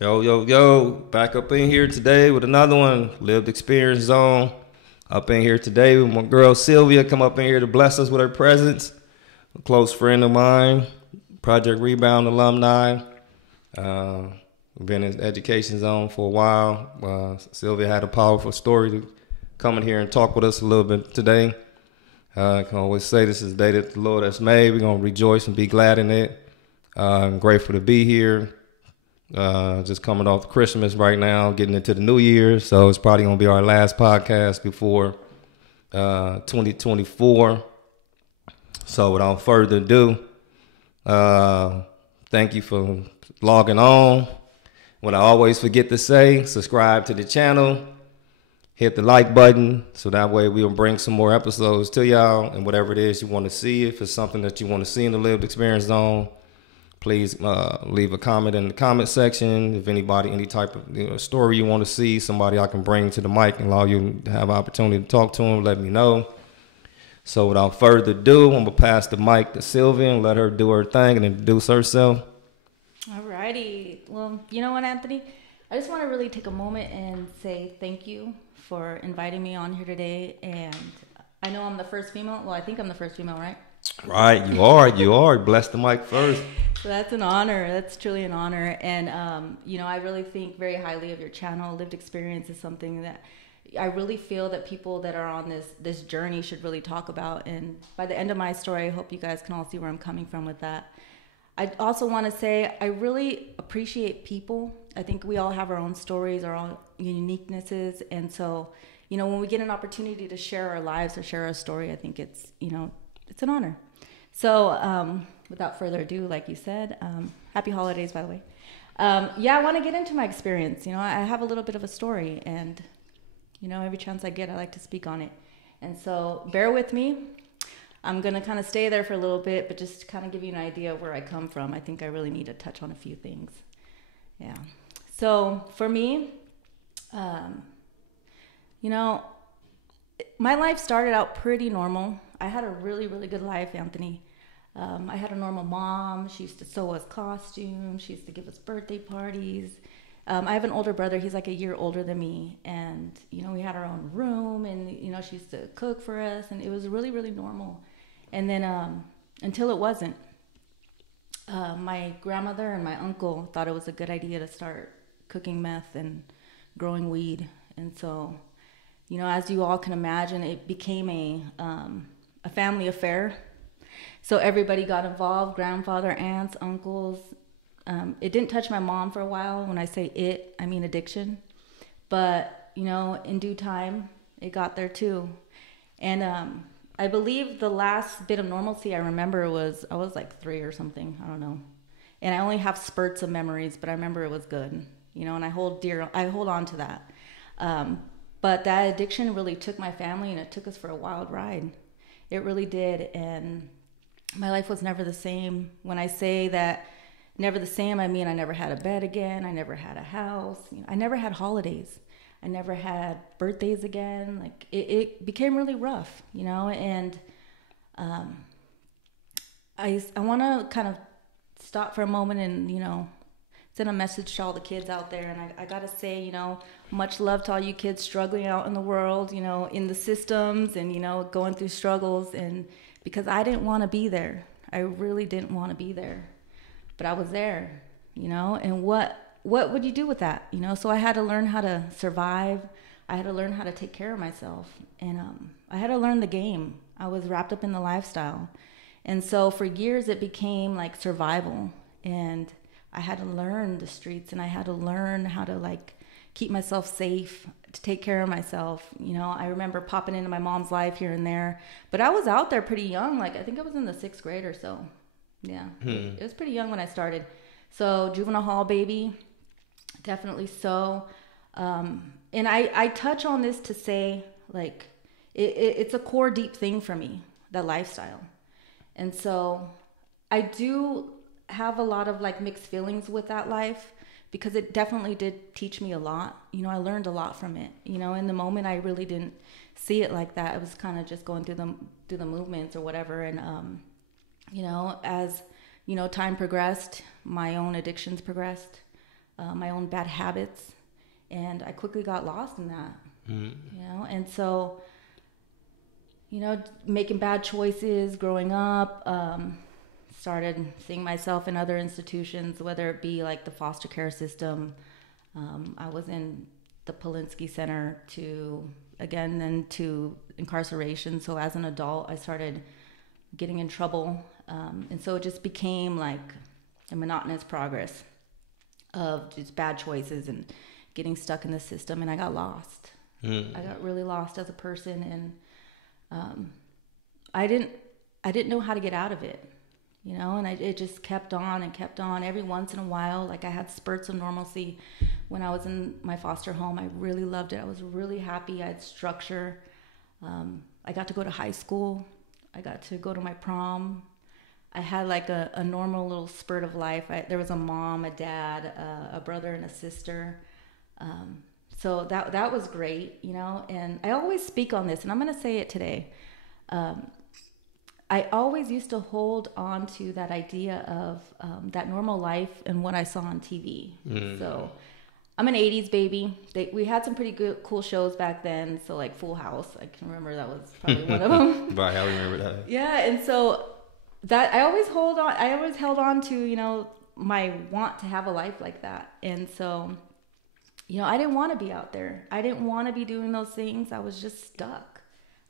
Yo, yo, yo, back up in here today with another one, Lived Experience Zone. Up in here today with my girl Silvia, come up in here to bless us with her presence. A close friend of mine, Project Rebound alumni. Uh, we've been in the education zone for a while. Silvia had a powerful story to come in here and talk with us a little bit today. I can always say this is the day that the Lord has made. We're going to rejoice and be glad in it. I'm grateful to be here. Just coming off Christmas right now, getting into the New Year. So it's probably going to be our last podcast before 2024. So without further ado, thank you for logging on. What I always forget to say, subscribe to the channel, hit the like button, so that way we'll bring some more episodes to y'all. And whatever it is you want to see, if it's something that you want to see in the Lived Experience Zone, please leave a comment in the comment section. If anybody, any type of story you want to see, somebody I can bring to the mic and allow you to have an opportunity to talk to them, let me know. So without further ado, I'm going to pass the mic to Silvia and let her do her thing and introduce herself. Alrighty. Well, you know what, Anthony? I just want to really take a moment and say thank you for inviting me on here today. And I know I'm the first female. Well, I think I'm the first female, right? Right, you are. Bless the mic first. So that's an honor. That's truly an honor. And, I really think very highly of your channel. Lived experience is something that I really feel that people that are on this journey should really talk about. And by the end of my story, I hope you guys can all see where I'm coming from with that. I also want to say I really appreciate people. I think we all have our own stories, our own uniquenesses. And so, when we get an opportunity to share our lives or share our story, I think it's an honor. So without further ado, like you said, happy holidays, by the way. I want to get into my experience. I have a little bit of a story, and, every chance I get, I like to speak on it. And so bear with me. I'm going to kind of stay there for a little bit, but just to kind of give you an idea of where I come from, I think I really need to touch on a few things. Yeah. So for me, my life started out pretty normal. I had a really, really good life, Anthony. I had a normal mom. She used to sew us costumes. She used to give us birthday parties. I have an older brother. He's like a year older than me. And, we had our own room, and, she used to cook for us. And it was really, really normal. And then until it wasn't, my grandmother and my uncle thought it was a good idea to start cooking meth and growing weed. And so, as you all can imagine, it became a family affair. So everybody got involved, grandfather, aunts, uncles. It didn't touch my mom for a while. When I say it, I mean addiction. But, in due time, it got there too. And I believe the last bit of normalcy I remember was, I was like 3 or something, I don't know. And I only have spurts of memories, but I remember it was good, and I hold on to that. But that addiction really took my family, and it took us for a wild ride. It really did. And my life was never the same. When I say that never the same, I mean I never had a bed again. I never had a house. I never had holidays. I never had birthdays again. Like it became really rough, and I want to kind of stop for a moment and, send a message to all the kids out there. And I got to say, much love to all you kids struggling out in the world, in the systems and, going through struggles. And because I didn't want to be there. I really didn't want to be there. But I was there, and what would you do with that? So I had to learn how to survive. I had to learn how to take care of myself. And I had to learn the game. I was wrapped up in the lifestyle. And so for years it became like survival. And I had to learn the streets, and I had to learn how to keep myself safe, to take care of myself. I remember popping into my mom's life here and there, but I was out there pretty young. I think I was in the 6th grade or so. Yeah, It was pretty young when I started. So juvenile hall baby, definitely so. And I touch on this to say it's a core deep thing for me, that lifestyle. And so I do have a lot of mixed feelings with that life, because it definitely did teach me a lot. I learned a lot from it. In the moment I really didn't see it like that. I was kind of just going through the movements or whatever. And as time progressed, my own addictions progressed. my own bad habits, and I quickly got lost in that. And so, making bad choices growing up, started seeing myself in other institutions, whether it be like the foster care system. I was in the Polinsky Center then to incarceration. So as an adult, I started getting in trouble. And so it just became like a monotonous progress of just bad choices and getting stuck in the system. And I got lost. I got really lost as a person. And I didn't know how to get out of it, and it just kept on and kept on. Every once in a while, like I had spurts of normalcy when I was in my foster home. I really loved it. I was really happy. I had structure. I got to go to high school. I got to go to my prom. I had like a normal little spurt of life. There was a mom, a dad, a brother, and a sister. So that was great, and I always speak on this, and I'm going to say it today. I always used to hold on to that idea of that normal life and what I saw on TV. So I'm an 80s baby. We had some pretty cool shows back then. So like Full House, I can remember that was probably one of them. Right, I remember that. Yeah, and so that I always held on to, my want to have a life like that. And so, I didn't want to be out there. I didn't want to be doing those things. I was just stuck.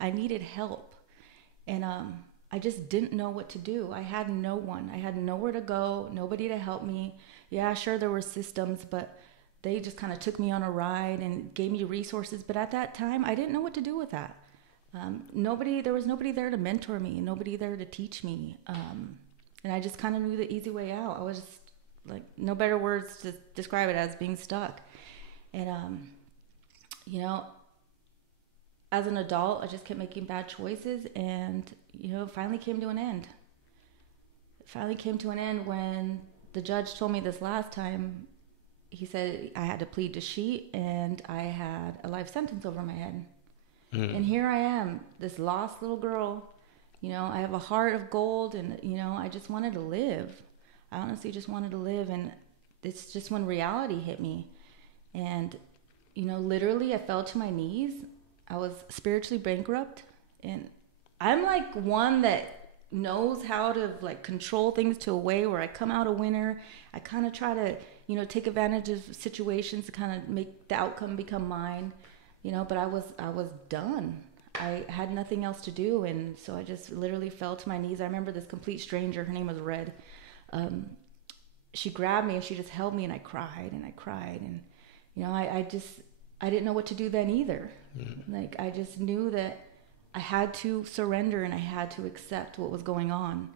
I needed help. And I just didn't know what to do. I had no one. I had nowhere to go, nobody to help me. Yeah, sure, there were systems, but they just kind of took me on a ride and gave me resources. But at that time, I didn't know what to do with that. There was nobody there to mentor me, nobody there to teach me. And I just kind of knew the easy way out. I was just like, no better words to describe it as being stuck. And, as an adult, I just kept making bad choices, and, it finally came to an end. It finally came to an end when the judge told me this last time. He said I had to plead to cheat, and I had a life sentence over my head. And here I am, this lost little girl. I have a heart of gold, and, I just wanted to live. I honestly just wanted to live, and it's just when reality hit me. And, literally I fell to my knees. I was spiritually bankrupt, and I'm like one that knows how to like control things to a way where I come out a winner. I kind of try to, take advantage of situations to kind of make the outcome become mine, but I was done. I had nothing else to do. And so I just literally fell to my knees. I remember this complete stranger, her name was Red. She grabbed me and she just held me, and I cried and I cried. And, I didn't know what to do then either. Like, I just knew that I had to surrender and I had to accept what was going on.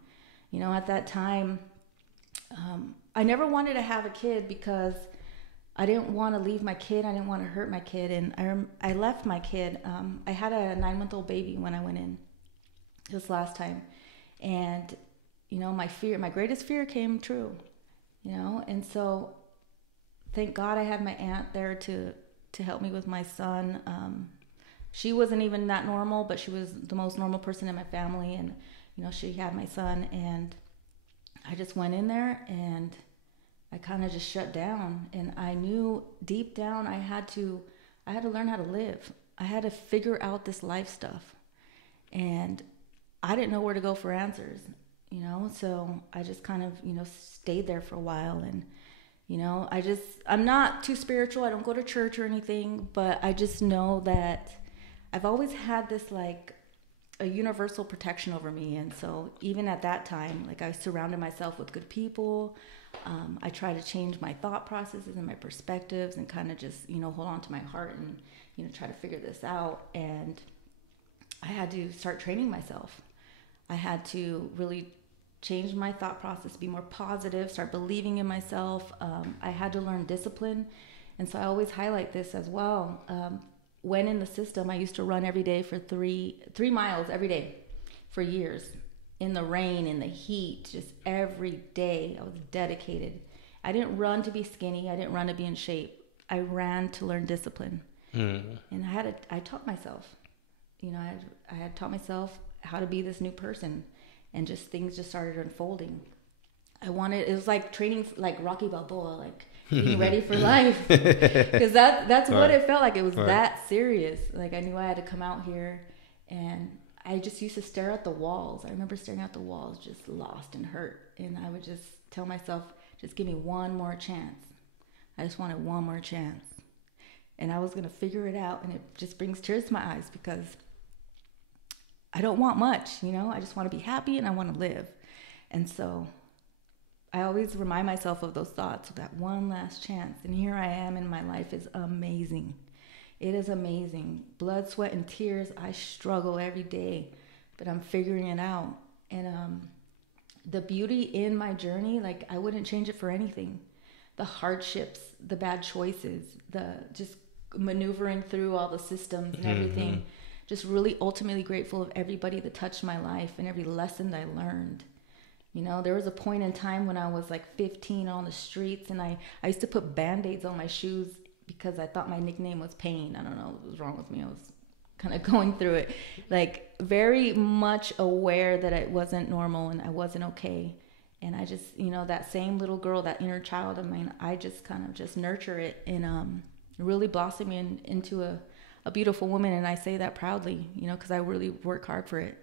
At that time, I never wanted to have a kid because I didn't want to leave my kid. I didn't want to hurt my kid. And I left my kid. I had a 9-month-old baby when I went in this last time. And, my greatest fear came true, and so thank God I had my aunt there to help me with my son. She wasn't even that normal, but she was the most normal person in my family. And, she had my son, and I just went in there and I kind of just shut down. And I knew deep down I had to learn how to live. I had to figure out this life stuff, and I didn't know where to go for answers, so I just kind of, stayed there for a while. And, I'm not too spiritual. I don't go to church or anything, but I just know that I've always had this like a universal protection over me. And so even at that time, like, I surrounded myself with good people. I try to change my thought processes and my perspectives and kind of just, hold on to my heart and, try to figure this out. And I had to start training myself. I had to really change my thought process, be more positive, start believing in myself. I had to learn discipline. And so I always highlight this as well. When in the system, I used to run every day for 3 miles every day for years, in the rain, in the heat, just every day. I was dedicated. I didn't run to be skinny. I didn't run to be in shape. I ran to learn discipline. And I taught myself, I had taught myself how to be this new person, and just things just started unfolding. it was like training like Rocky Balboa, like being ready for life. Because that's what it felt like. It was that serious. Like I knew I had to come out here, and I just used to stare at the walls. I remember staring at the walls, just lost and hurt. And I would just tell myself, just give me one more chance. I just wanted one more chance. And I was going to figure it out. And it just brings tears to my eyes because I don't want much, you know? I just want to be happy and I want to live. And so I always remind myself of those thoughts, of that one last chance. And here I am, and my life is amazing. It is amazing. Blood, sweat, and tears. I struggle every day, but I'm figuring it out. And the beauty in my journey, like I wouldn't change it for anything. The hardships, the bad choices, the just maneuvering through all the systems and everything. Just really ultimately grateful of everybody that touched my life and every lesson that I learned. You know, there was a point in time when I was like 15 on the streets, and I used to put Band-Aids on my shoes because I thought my nickname was Pain. I don't know what was wrong with me. I was kind of going through it, like very much aware that it wasn't normal and I wasn't okay. And I just, you know, that same little girl, that inner child of mine, I just kind of just nurture it and really blossom into a beautiful woman. And I say that proudly, you know, because I really work hard for it.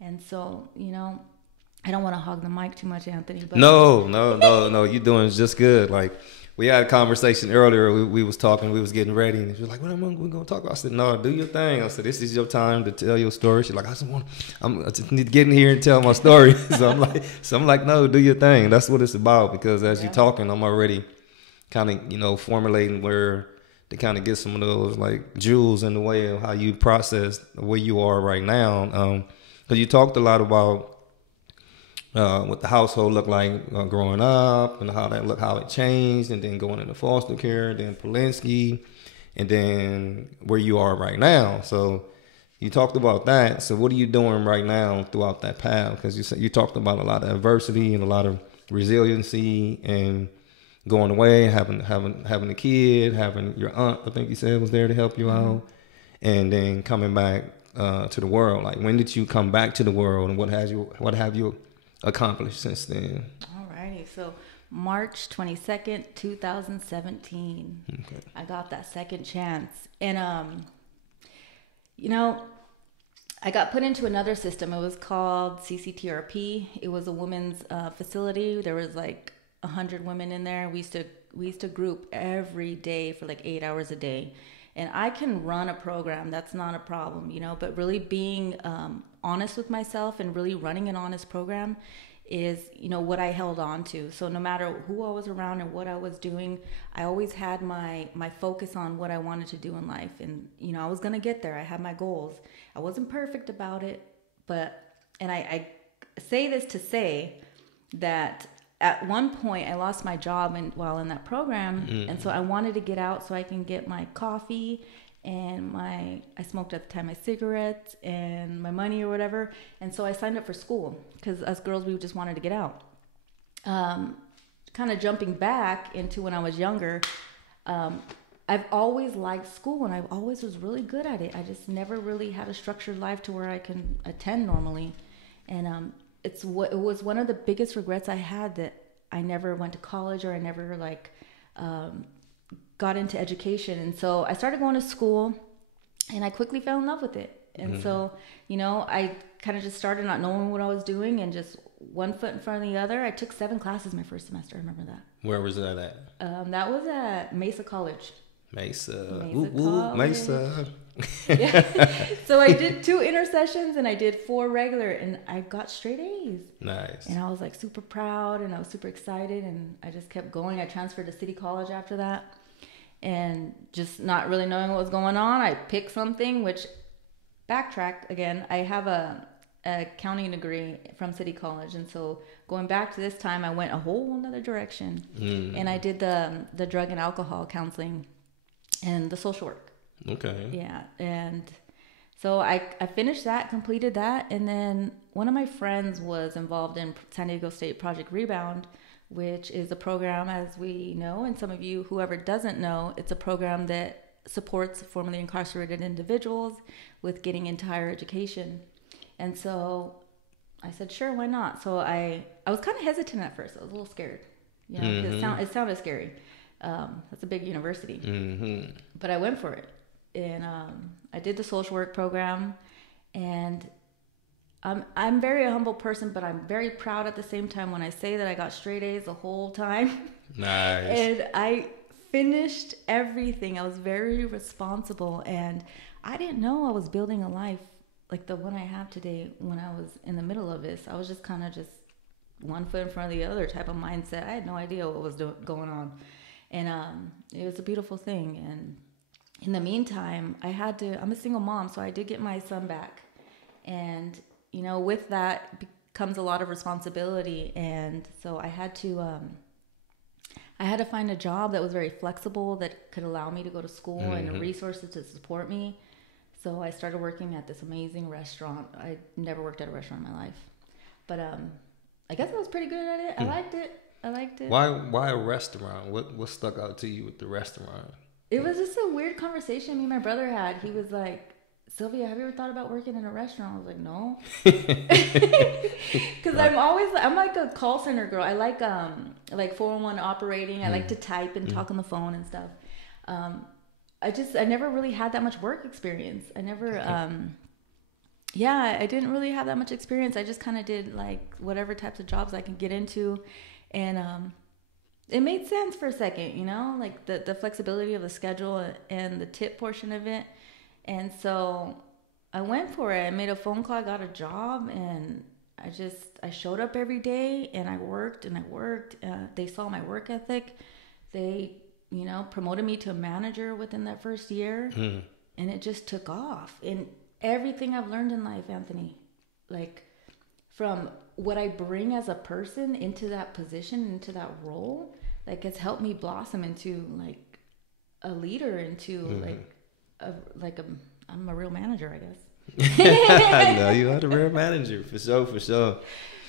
And so, you know, I don't want to hog the mic too much, Anthony. But No. You're doing just good. Like, we had a conversation earlier. We was talking. We was getting ready, and she was like, "What am we going to talk about?" I said, "No, do your thing." I said, "This is your time to tell your story." She's like, I just need to get in here and tell my story." so I'm like, "No, do your thing." That's what it's about. Because as you're talking, I'm already kind of, you know, formulating where to kind of get some of those like jewels in the way of how you process where you are right now. Because you talked a lot about what the household looked like growing up, and how it changed, and then going into foster care, then Polinsky, and then where you are right now. So you talked about that. So what are you doing right now throughout that path? Because you talked about a lot of adversity and a lot of resiliency, and going away, having a kid, having your aunt, I think you said, was there to help you out, and then coming back to the world. Like, when did you come back to the world, and what have you accomplished since then? Alrighty, so March 22nd, 2017. Okay. I got that second chance. And you know, I got put into another system. It was called CCTRP. It was a women's facility. There was like 100 women in there. We used to group every day for like 8 hours a day. And I can run a program, that's not a problem, you know, but really being honest with myself and really running an honest program is, you know, what I held on to. So no matter who I was around and what I was doing, I always had my focus on what I wanted to do in life. And, you know, I was going to get there. I had my goals. I wasn't perfect about it, and I say this to say that at one point I lost my job while in that program. And so I wanted to get out so I can get my coffee and I smoked at the time my cigarettes and my money or whatever. And so I signed up for school because us girls, we just wanted to get out. Kind of jumping back into when I was younger, I've always liked school and I always was really good at it. I just never really had a structured life to where I can attend normally. And it was one of the biggest regrets I had, that I never went to college, or I never got into education. And so I started going to school and I quickly fell in love with it. And so, you know, I kind of just started not knowing what I was doing and just one foot in front of the other. I took 7 classes my first semester. I remember that. Where was that at? That was at Mesa College. Mesa. Mesa. Yeah. So I did 2 intersessions and I did 4 regular, and I got straight A's. Nice. And I was like super proud and I was super excited, and I just kept going. I transferred to City College after that, and just not really knowing what was going on, I picked something, which, backtrack again, I have a accounting degree from City College, and so going back to this time, I went a whole another direction. And I did the drug and alcohol counseling and the social work. Okay. Yeah. And so I finished that, completed that. And then one of my friends was involved in San Diego State Project Rebound, which is a program, as we know, and some of you, whoever doesn't know, it's a program that supports formerly incarcerated individuals with getting into higher education. And so I said, sure, why not? So I was kind of hesitant at first. I was a little scared, you know, because it sounded scary. That's a big university. But I went for it. And I did the social work program. And I'm very a humble person, but I'm very proud at the same time when I say that I got straight A's the whole time. Nice. And I finished everything. I was very responsible. And I didn't know I was building a life like the one I have today when I was in the middle of this. I was just kind of just one foot in front of the other type of mindset. I had no idea what was going on. And it was a beautiful thing. And in the meantime, I'm a single mom, so I did get my son back. And, you know, with that comes a lot of responsibility. And so I had to find a job that was very flexible, that could allow me to go to school and resources to support me. So I started working at this amazing restaurant. I never worked at a restaurant in my life. But I guess I was pretty good at it. I liked it. Why a restaurant? What stuck out to you with the restaurant? It was just a weird conversation me and my brother had. He was like, Silvia, have you ever thought about working in a restaurant? I was like, no. Because I'm like a call center girl. I like 411 operating. I like to type and talk on the phone and stuff. I never really had that much work experience. I didn't really have that much experience. I just kind of did like whatever types of jobs I can get into. And it made sense for a second, you know, like the flexibility of the schedule and the tip portion of it. And so I went for it. I made a phone call. I got a job, and I showed up every day, and I worked and I worked. They saw my work ethic. They, you know, promoted me to a manager within that first year, and it just took off. And everything I've learned in life, Anthony, like from what I bring as a person into that position, into that role, like it's helped me blossom into like a leader, into I'm a real manager, I guess. I know you are the real manager, for sure.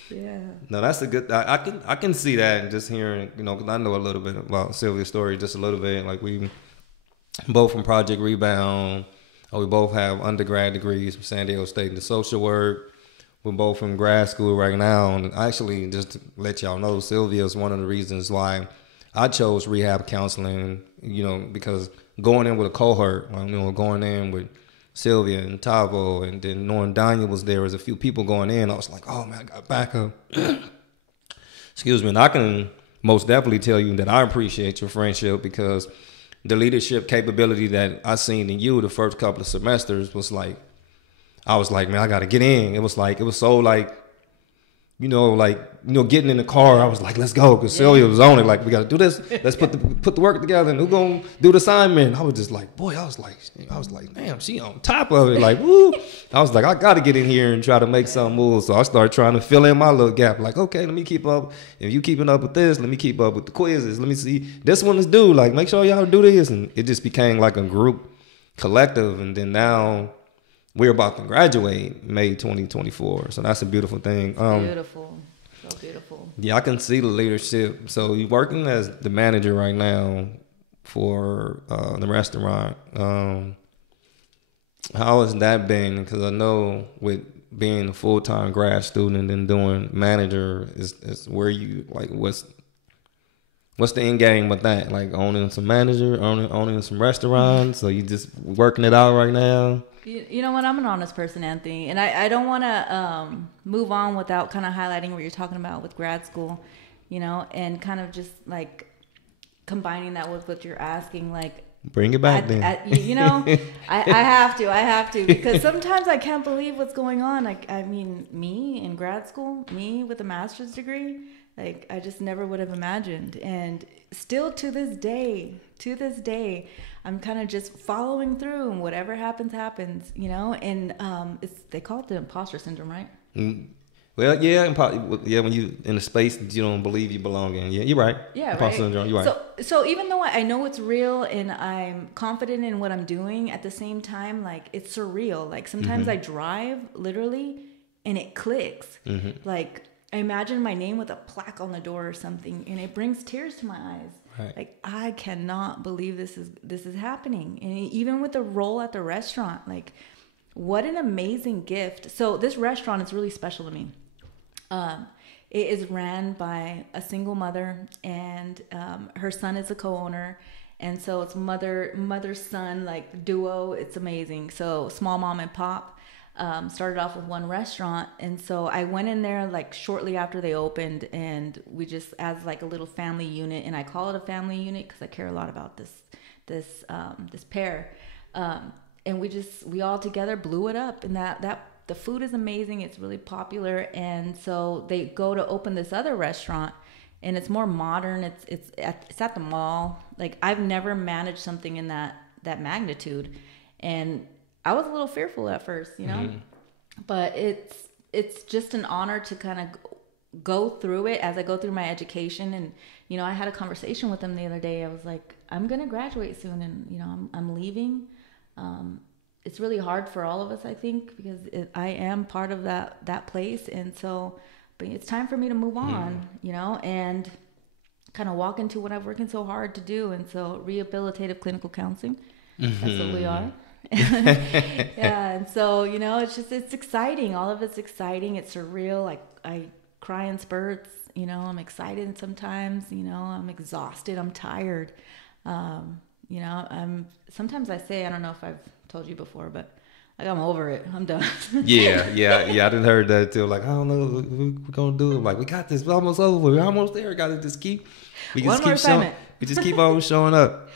Yeah. No, that's a good. I can see that, and just hearing, you know, because I know a little bit about Silvia's story, just a little bit. Like we both from Project Rebound. We both have undergrad degrees from San Diego State in social work. We're both in grad school right now, and actually, just to let y'all know, Silvia is one of the reasons why I chose rehab counseling. You know, because going in with a cohort, you know, going in with Silvia and Tavo, and then knowing Danya was there, as a few people going in, I was like, oh man, I got backup. Excuse me. And I can most definitely tell you that I appreciate your friendship, because the leadership capability that I seen in you the first couple of semesters was like, I was like, man, I got to get in. It was so like, getting in the car, I was like, let's go. Because Silvia was on it. Like, we got to do this. Let's put the work together. And who's going to do the assignment? I was just like, boy, I was like, damn, she on top of it. Like, woo. I was like, I got to get in here and try to make some moves. So I started trying to fill in my little gap. Like, okay, let me keep up. If you keeping up with this, let me keep up with the quizzes. Let me see. This one is due. Like, make sure y'all do this. And it just became like a group collective. And then now we're about to graduate May 2024. So that's a beautiful thing. Beautiful. So beautiful. Yeah, I can see the leadership. So you're working as the manager right now for the restaurant. How has that been? Because I know with being a full-time grad student and doing manager is where you, like, what's the end game with that? Like owning some manager, owning some restaurants. So you just working it out right now? You know what? I'm an honest person, Anthony, and I don't want to move on without kind of highlighting what you're talking about with grad school, you know, and kind of just like combining that with what you're asking, like bring it back then. I have to because sometimes I can't believe what's going on. Like, I mean, me in grad school, me with a master's degree, like I just never would have imagined. And still to this day, I'm kind of just following through, and whatever happens, you know. And they call it the imposter syndrome, right? Well, yeah, when you in a space that you don't believe you belong in. Yeah, you're right. Yeah, imposter right. syndrome, you're right. So even though I know it's real and I'm confident in what I'm doing, at the same time, like it's surreal. Like sometimes I drive literally and it clicks. Like I imagine my name with a plaque on the door or something, and it brings tears to my eyes. Right. Like I cannot believe this is happening. And even with the role at the restaurant, like what an amazing gift. So this restaurant is really special to me. It is ran by a single mother, and her son is a co-owner. And so it's mother-son, like duo. It's amazing. So small mom and pop. Started off with one restaurant, and so I went in there like shortly after they opened, and we just as like a little family unit, and I call it a family unit because I care a lot about this pair, and we all together blew it up, and that the food is amazing. It's really popular, and so they go to open this other restaurant, and it's more modern. It's at the mall. Like I've never managed something in that magnitude, and I was a little fearful at first, but it's just an honor to kind of go through it as I go through my education. And, I had a conversation with them the other day. I was like, I'm going to graduate soon, and, I'm leaving. It's really hard for all of us, I think, because I am part of that place. And so, but it's time for me to move on, and kind of walk into what I've working so hard to do. And so rehabilitative clinical counseling, that's what we are. Yeah, and so it's exciting. All of it's exciting. It's surreal. Like I cry in spurts. I'm excited sometimes. I'm exhausted. I'm tired. Sometimes I say, I don't know if I've told you before, but like I'm over it. I'm done. Yeah. I didn't heard that too. Like I don't know what we're gonna do. Like we got this. We're almost over. We're almost there. Got to just keep. We just keep on showing up.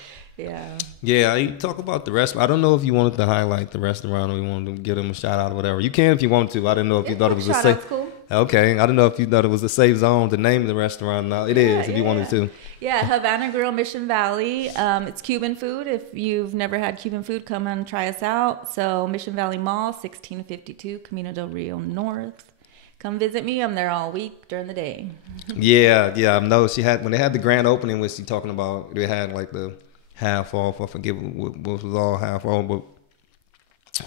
Yeah, you talk about the restaurant. I don't know if you wanted to highlight the restaurant or you wanted to give them a shout out or whatever. You can if you want to. I didn't know if you thought it was a safe. Cool. Okay, I didn't know if you thought it was a safe zone to name the restaurant. No, it is if you wanted to. Yeah, Havana Grill, Mission Valley. It's Cuban food. If you've never had Cuban food, come and try us out. So Mission Valley Mall, 1652 Camino Del Rio North. Come visit me. I'm there all week during the day. Yeah. I know when they had the grand opening, was she talking about they had like the half off. I forget what was all half off, but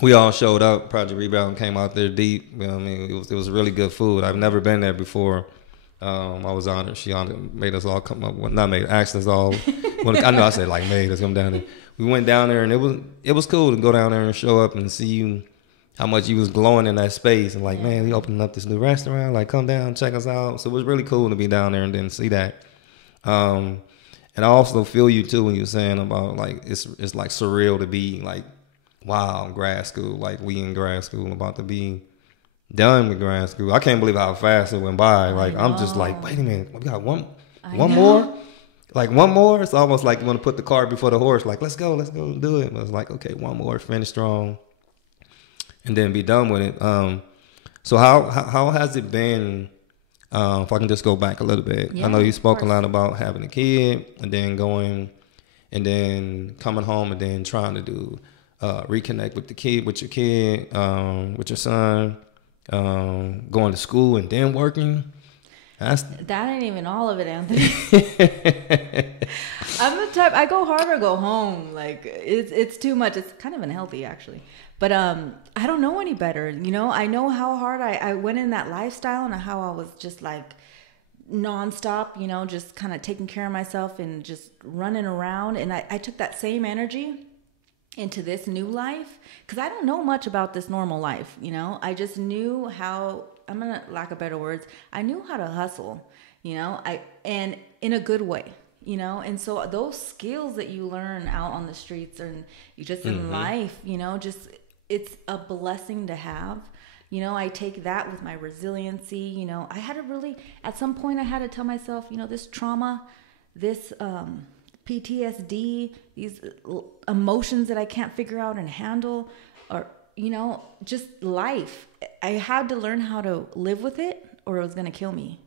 we all showed up. Project Rebound came out there deep. It was really good food. I've never been there before. I was honored. She made us all come up. Not made, asked us all. I know I said like made us come down there. We went down there, and it was cool to go down there and show up and see you, how much you was glowing in that space, and like, man, we opening up this new restaurant. Like, come down, check us out. So it was really cool to be down there and then see that. And I also feel you too when you're saying about like it's like surreal to be like, wow, grad school, like we in grad school about to be done with grad school. I can't believe how fast it went by. Like I'm just like, wait a minute, we got one more. Like one more. It's almost like you want to put the cart before the horse. Like let's go do it. But it's like, okay, one more, finish strong, and then be done with it. So how has it been? If I can just go back a little bit. I know you spoke a lot about having a kid and then going and then coming home and then trying to do reconnect with your kid, with your son, going to school and then working. That ain't even all of it, Anthony. I'm the type, I go hard or go home. Like it's too much. It's kind of unhealthy actually. But I don't know any better. I know how hard I went in that lifestyle and how I was just like nonstop, just kind of taking care of myself and just running around. And I took that same energy into this new life because I don't know much about this normal life. I just knew how, I'm going to lack of better words, I knew how to hustle, and in a good way. And so those skills that you learn out on the streets and you just in life, just it's a blessing to have. I take that with my resiliency. I had to really, at some point I had to tell myself, this trauma, this PTSD, these emotions that I can't figure out and handle, or, just life. I had to learn how to live with it or it was going to kill me.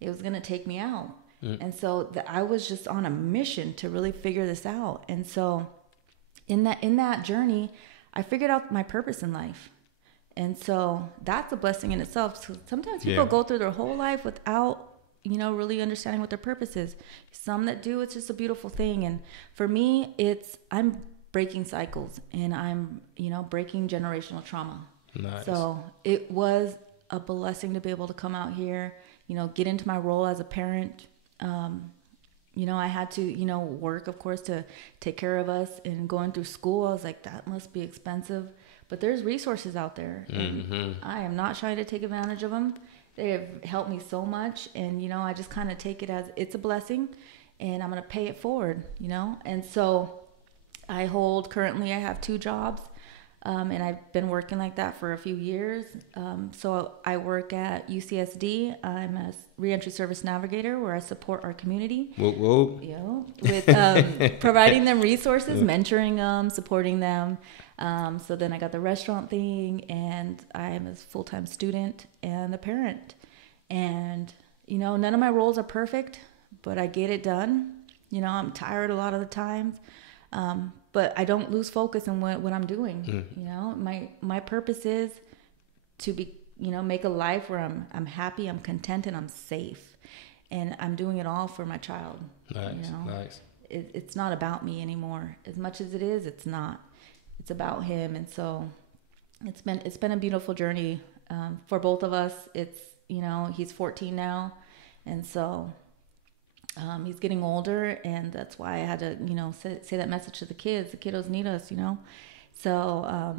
It was going to take me out. And so I was just on a mission to really figure this out. And so in that journey, I figured out my purpose in life. And so that's a blessing in itself. So sometimes people go through their whole life without, really understanding what their purpose is. Some that do, it's just a beautiful thing. And for me, I'm breaking cycles and I'm, breaking generational trauma. Nice. So it was a blessing to be able to come out here, get into my role as a parent. I had to, work, of course, to take care of us. And going through school, I was like, that must be expensive. But there's resources out there. And I am not trying to take advantage of them. They have helped me so much, and I just kind of take it as it's a blessing, and I'm gonna pay it forward, And so currently I have 2 jobs, and I've been working like that for a few years. So I work at UCSD. I'm a reentry service navigator where I support our community. Whoa. With providing them resources, mentoring them, supporting them. So then I got the restaurant thing, and I'm a full-time student and a parent. And, none of my roles are perfect, but I get it done. I'm tired a lot of the times. But I don't lose focus on what I'm doing. My purpose is to be, make a life where I'm happy, I'm content, and I'm safe. And I'm doing it all for my child. Nice. It's not about me anymore. As much as it is, it's not. It's about him. And so it's been a beautiful journey for both of us. It's, he's 14 now. And so he's getting older, and that's why I had to, say that message to the kids. The kiddos need us, So,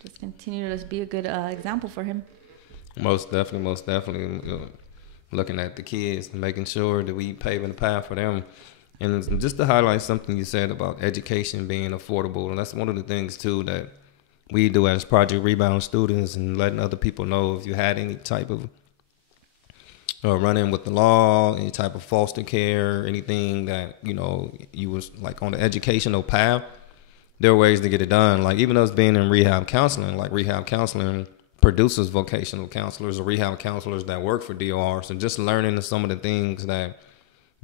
just continue to be a good example for him. Most definitely. Looking at the kids and making sure that we paving the path for them. And just to highlight something you said about education being affordable, and that's one of the things too that we do as Project Rebound students, and letting other people know if you had any type of run-in with the law, any type of foster care, anything that you was like on the educational path, there are ways to get it done. Like even us being in rehab counseling, like rehab counseling produces vocational counselors or rehab counselors that work for DOR. So just learning some of the things that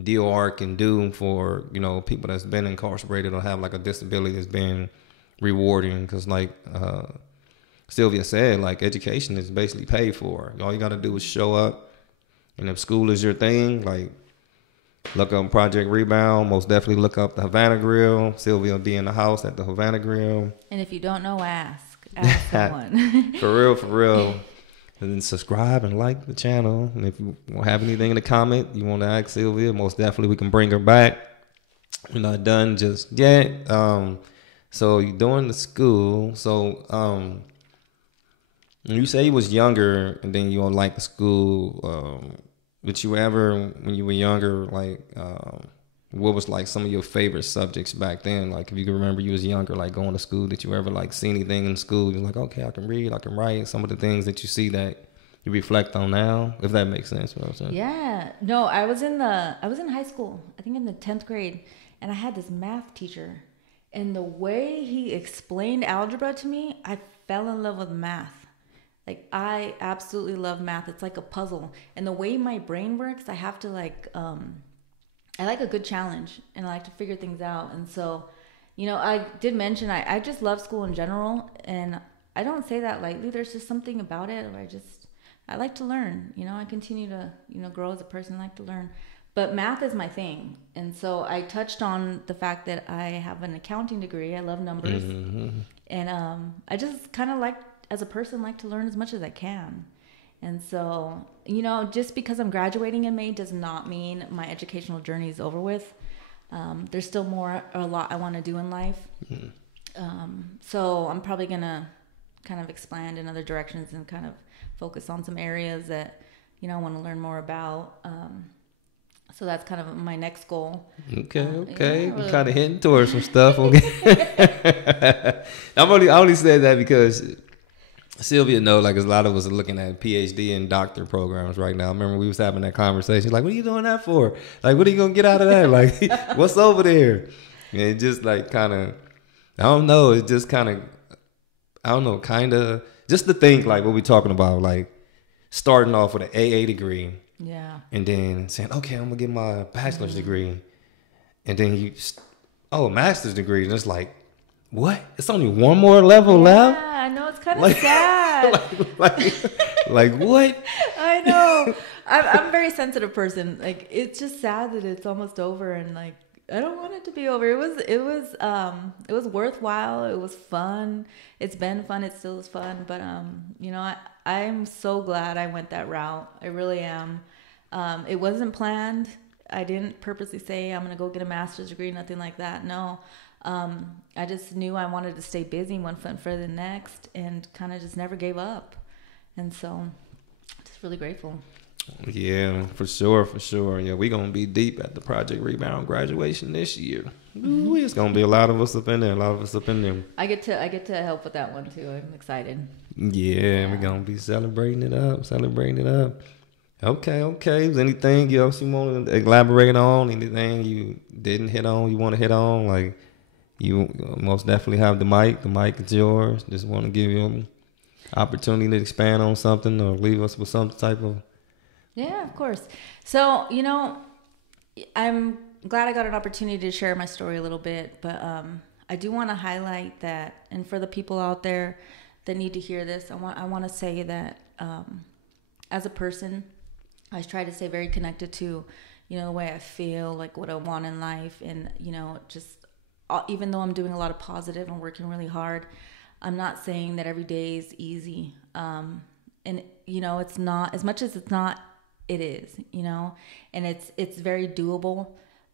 DOR can do for, people that's been incarcerated or have like a disability has been rewarding. Because like Silvia said, like education is basically paid for. All you got to do is show up. And if school is your thing, like look up Project Rebound. Most definitely look up the Havana Grill. Silvia will be in the house at the Havana Grill. And if you don't know, ask someone. For real. And then subscribe and like the channel. And if you have anything in the comment you want to ask Silvia, most definitely we can bring her back. We're not done just yet. So you're doing the school. So you say you was younger and then you don't like the school. Did you ever, when you were younger, like what was like some of your favorite subjects back then? Like if you can remember you was younger, like going to school, did you ever like see anything in school? You're like, okay, I can read, I can write. Some of the things that you see that you reflect on now, if that makes sense. What I'm saying. Yeah. No, I was in high school, I think in the 10th grade, and I had this math teacher, and the way he explained algebra to me, I fell in love with math. Like I absolutely love math. It's like a puzzle, and the way my brain works, I have to I like a good challenge, and I like to figure things out. And so, I did mention I just love school in general, and I don't say that lightly. There's just something about it where I like to learn. I continue to grow as a person. I like to learn, but math is my thing. And so I touched on the fact that I have an accounting degree. I love numbers, and I just kind of as a person like to learn as much as I can. And so, just because I'm graduating in May does not mean my educational journey is over with. There's still a lot I want to do in life. So I'm probably going to kind of expand in other directions and kind of focus on some areas that, I want to learn more about. So that's kind of my next goal. Okay. We're kind of heading towards some stuff. Okay. I only said that because Silvia like a lot of us are looking at PhD and doctor programs right now. I remember we was having that conversation. Like, what are you doing that for? Like, what are you going to get out of that? Like, what's over there? And it just like kind of, I don't know. It's just kind of, I don't know, kind of just to think like what we talking about, like starting off with an AA degree. Yeah. And then saying, okay, I'm going to get my bachelor's degree. And then master's degree. And it's like, what? It's only one more level left? Yeah, I know. It's kind of sad. like what? I know. I'm a very sensitive person. Like, it's just sad that it's almost over, and like, I don't want it to be over. It was worthwhile. It was fun. It's been fun. It still is fun. But I'm so glad I went that route. I really am. It wasn't planned. I didn't purposely say I'm gonna go get a master's degree. Nothing like that. No. I just knew I wanted to stay busy, one foot in front of the next, and kind of just never gave up. And so just really grateful. Yeah, for sure. Yeah, we gonna be deep at the Project Rebound graduation this year. Ooh, it's gonna be a lot of us up in there. I get to help with that one too. I'm excited. Yeah, we're gonna be celebrating it up. Okay. Is anything else you want to elaborate on? Anything you didn't hit on, you want to hit on? Like, you most definitely have the mic. The mic is yours. Just want to give you an opportunity to expand on something or leave us with some type of... Yeah, of course. So, I'm glad I got an opportunity to share my story a little bit, but I do want to highlight that, and for the people out there that need to hear this, I want to say that as a person, I try to stay very connected to, the way I feel, like what I want in life, and just even though I'm doing a lot of positive and working really hard, I'm not saying that every day is easy, and it's not, as much as it's not. It is, and it's very doable,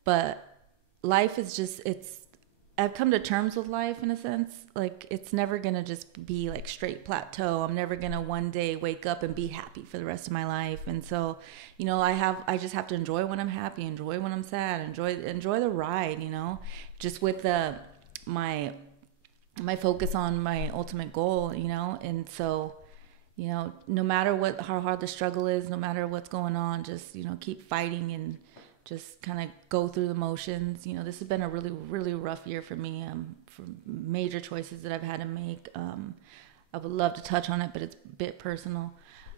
but life is just, I've come to terms with life in a sense. Like, it's never going to just be like straight plateau. I'm never going to one day wake up and be happy for the rest of my life. And so, I just have to enjoy when I'm happy, enjoy when I'm sad, enjoy the ride, just with my focus on my ultimate goal, and so, no matter how hard the struggle is, no matter what's going on, just, keep fighting and just kind of go through the motions. This has been a really, really rough year for me, for major choices that I've had to make. I would love to touch on it, but it's a bit personal.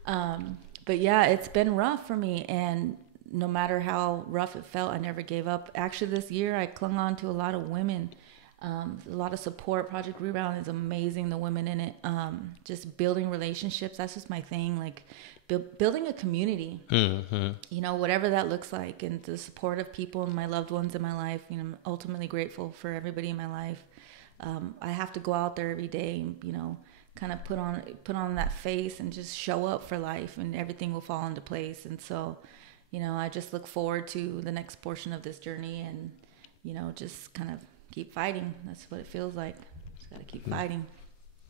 But yeah, it's been rough for me. And no matter how rough it felt, I never gave up. Actually, this year I clung on to a lot of women. A lot of support. Project Rebound is amazing. The women in it, just building relationships. That's just my thing. Like building a community, whatever that looks like, and the support of people and my loved ones in my life. I'm ultimately grateful for everybody in my life. I have to go out there every day, kind of put on that face and just show up for life, and everything will fall into place. And so, I just look forward to the next portion of this journey, and, just kind of keep fighting. That's what it feels like. Just gotta keep fighting.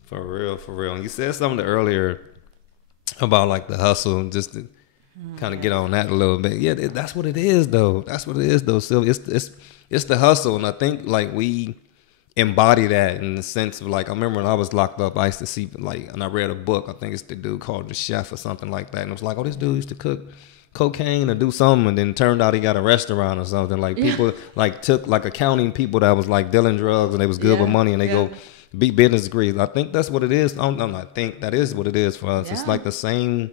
For real. And you said something earlier about like the hustle, just to kind of get on that a little bit. Yeah, that's what it is, though. Sylvia. It's the hustle, and I think like we embody that in the sense of like, I remember when I was locked up, I used to see like, and I read a book. I think it's the dude called The Chef or something like that, and it was like, oh, this dude used to cook cocaine or do something, and then turned out he got a restaurant or something. Like people like took like accounting people that was like dealing drugs and they was good with money, and they go be business degrees. I think that's what it is. I think that is what it is for us. It's like the same.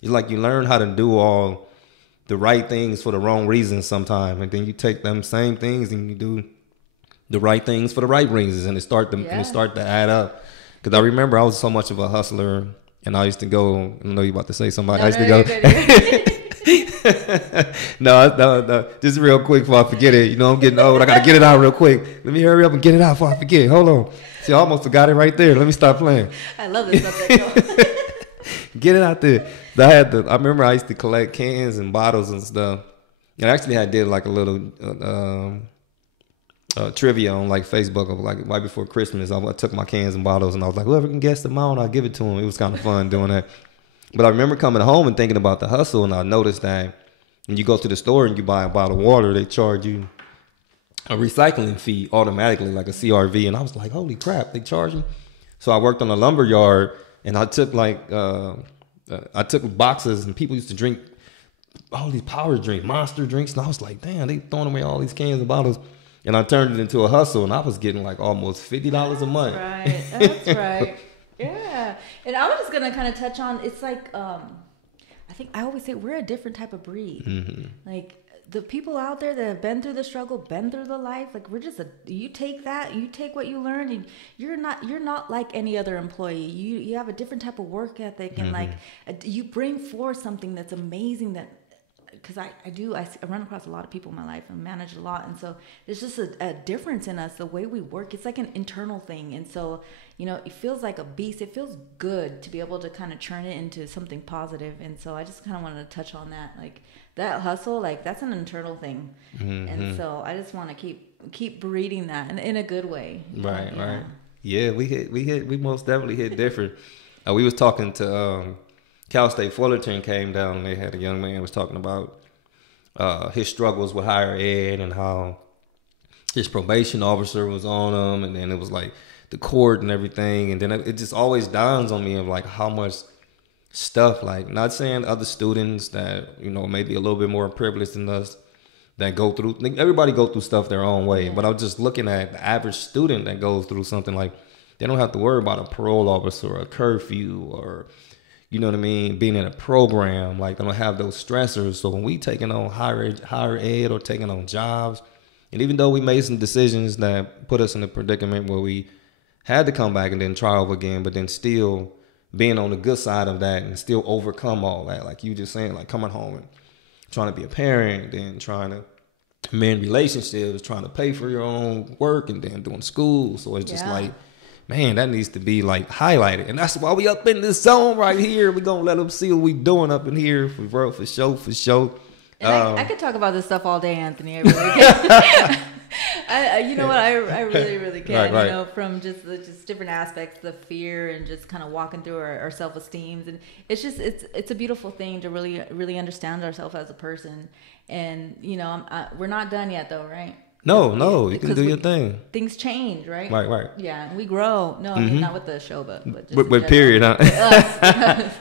It's like you learn how to do all the right things for the wrong reasons sometimes, and then you take them same things and you do the right things for the right reasons, and it start to add up. Because I remember I was so much of a hustler, and I used to go. I know you about to say somebody. I used to go. No, just real quick before I forget it. I'm getting old. I gotta get it out real quick. Let me hurry up and get it out before I forget. Hold on. See, I almost forgot it right there. Let me stop playing. I love this subject. Get it out there. I remember I used to collect cans and bottles and stuff. And actually I did like a little trivia on like Facebook of like right before Christmas. I took my cans and bottles and I was like, whoever can guess the amount, I'll give it to them. It was kind of fun doing that. But I remember coming home and thinking about the hustle, and I noticed that when you go to the store and you buy a bottle of water, they charge you a recycling fee automatically, like a CRV. And I was like, holy crap, they charge me. So I worked on a lumber yard, and I took boxes, and people used to drink all these power drinks, Monster drinks. And I was like, damn, they throwing away all these cans and bottles. And I turned it into a hustle, and I was getting like almost $50 a month. That's right. Yeah. And I was just going to kind of touch on, it's like, I think I always say we're a different type of breed. Mm-hmm. Like the people out there that have been through the struggle, been through the life, like we're just you take what you learned, and you're not like any other employee. You have a different type of work ethic, and like you bring forth something that's amazing, that because I run across a lot of people in my life and manage a lot, and so there's just a difference in us, the way we work. It's like an internal thing, and so it feels like a beast. It feels good to be able to kind of turn it into something positive, and so I just kind of wanted to touch on that, like that hustle, like that's an internal thing, and so I just want to keep breeding that in a good way. Right. Yeah, we most definitely hit different. We was talking to Cal State Fullerton came down and they had a young man was talking about his struggles with higher ed and how his probation officer was on him, and then it was like the court and everything, and then it just always dawns on me of like how much stuff, like, not saying other students that, you know, maybe a little bit more privileged than us that go through, everybody go through stuff their own way, but I'm just looking at the average student that goes through something like, they don't have to worry about a parole officer or a curfew or, you know what I mean, being in a program. Like, they don't have those stressors. So when we taking on higher ed or taking on jobs, and even though we made some decisions that put us in a predicament where we had to come back and then try over again, but then still being on the good side of that and still overcome all that, like you just saying, like coming home and trying to be a parent, then trying to mend relationships, trying to pay for your own work, and then doing school. So it's just like, man, that needs to be like highlighted. And that's why we up in this zone right here. We're going to let them see what we doing up in here for show. And I could talk about this stuff all day, Anthony. I really can. You know what? I really, really can. Right. You know, from just different aspects, the fear and just kind of walking through our self-esteems, and it's a beautiful thing to really, really understand ourselves as a person. And you know, we're not done yet, though, right? No, you can do your thing. Things change, right? Right. Yeah, and we grow. No, I mean, not with the show, but just with period, huh?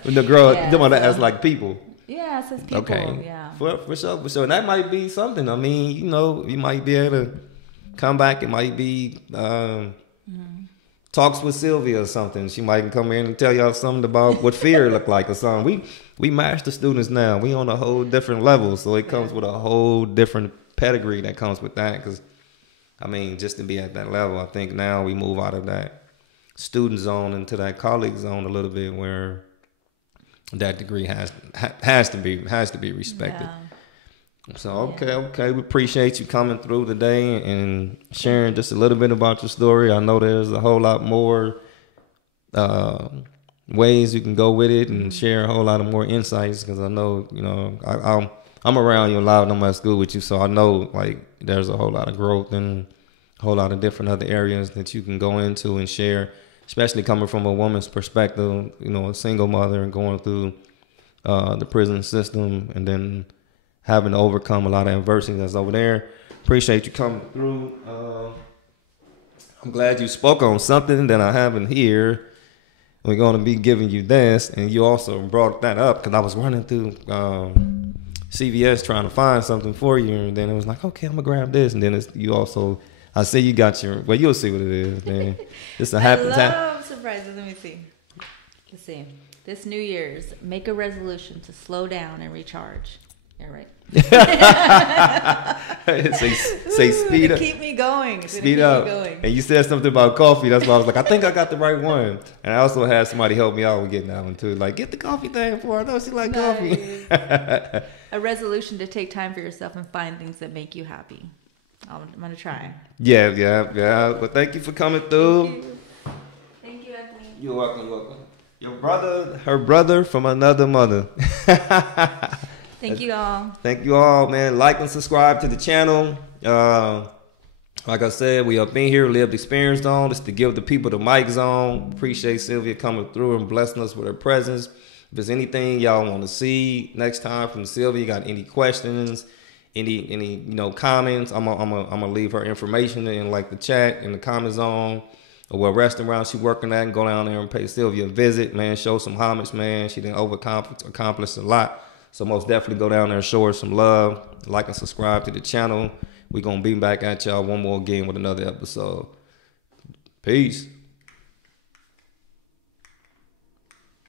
When the grow, yeah, you want to ask like people. Yeah, it says people. Okay. Yeah. For sure. And that might be something. I mean, you know, you might be able to come back. It might be talks with Silvia or something. She might come in and tell y'all something about what fear look like or something. We master students now. We on a whole different level. So it comes with a whole different pedigree that comes with that. Because, I mean, just to be at that level, I think now we move out of that student zone into that colleague zone a little bit, where that degree has to be respected. Yeah. So okay, we appreciate you coming through today and sharing just a little bit about your story. I know there's a whole lot more ways you can go with it and share a whole lot of more insights, because I know, you know, I'm around you a lot and I'm at school with you, so I know like there's a whole lot of growth and a whole lot of different other areas that you can go into and share, especially coming from a woman's perspective, you know, a single mother and going through the prison system and then having to overcome a lot of adversity that's over there. Appreciate you coming through. I'm glad you spoke on something that I haven't here. We're going to be giving you this, and you also brought that up because I was running through CVS trying to find something for you, and then it was like, okay, I'm going to grab this, and then you also... I see you got your... Well, you'll see what it is, man. It's a happy time. I love surprises. Let me see. Let's see. This New Year's, make a resolution to slow down and recharge. Yeah, right. say speed up. Keep me going. Speed up. And you said something about coffee. That's why I was like, I think I got the right one. And I also had somebody help me out with getting that one too. Like, get the coffee thing for her. I know she like coffee. A resolution to take time for yourself and find things that make you happy. I'm going to try. Yeah. Well, thank you for coming through. Thank you, Anthony. You're welcome. Her brother from another mother. Thank you all. Thank you all, man. Like and subscribe to the channel. Like I said, we up in here, lived experience zone. Just to give the people the mic zone. Appreciate Silvia coming through and blessing us with her presence. If there's anything y'all want to see next time from Silvia, got any questions, any comments, I'm gonna leave her information in like the chat in the comment zone, or what restaurant she working at, and go down there and pay Silvia a visit, man. Show some homage, man. She didn't accomplish a lot. So most definitely go down there and show her some love. Like and subscribe to the channel. We're going to be back at y'all one more again with another episode. Peace.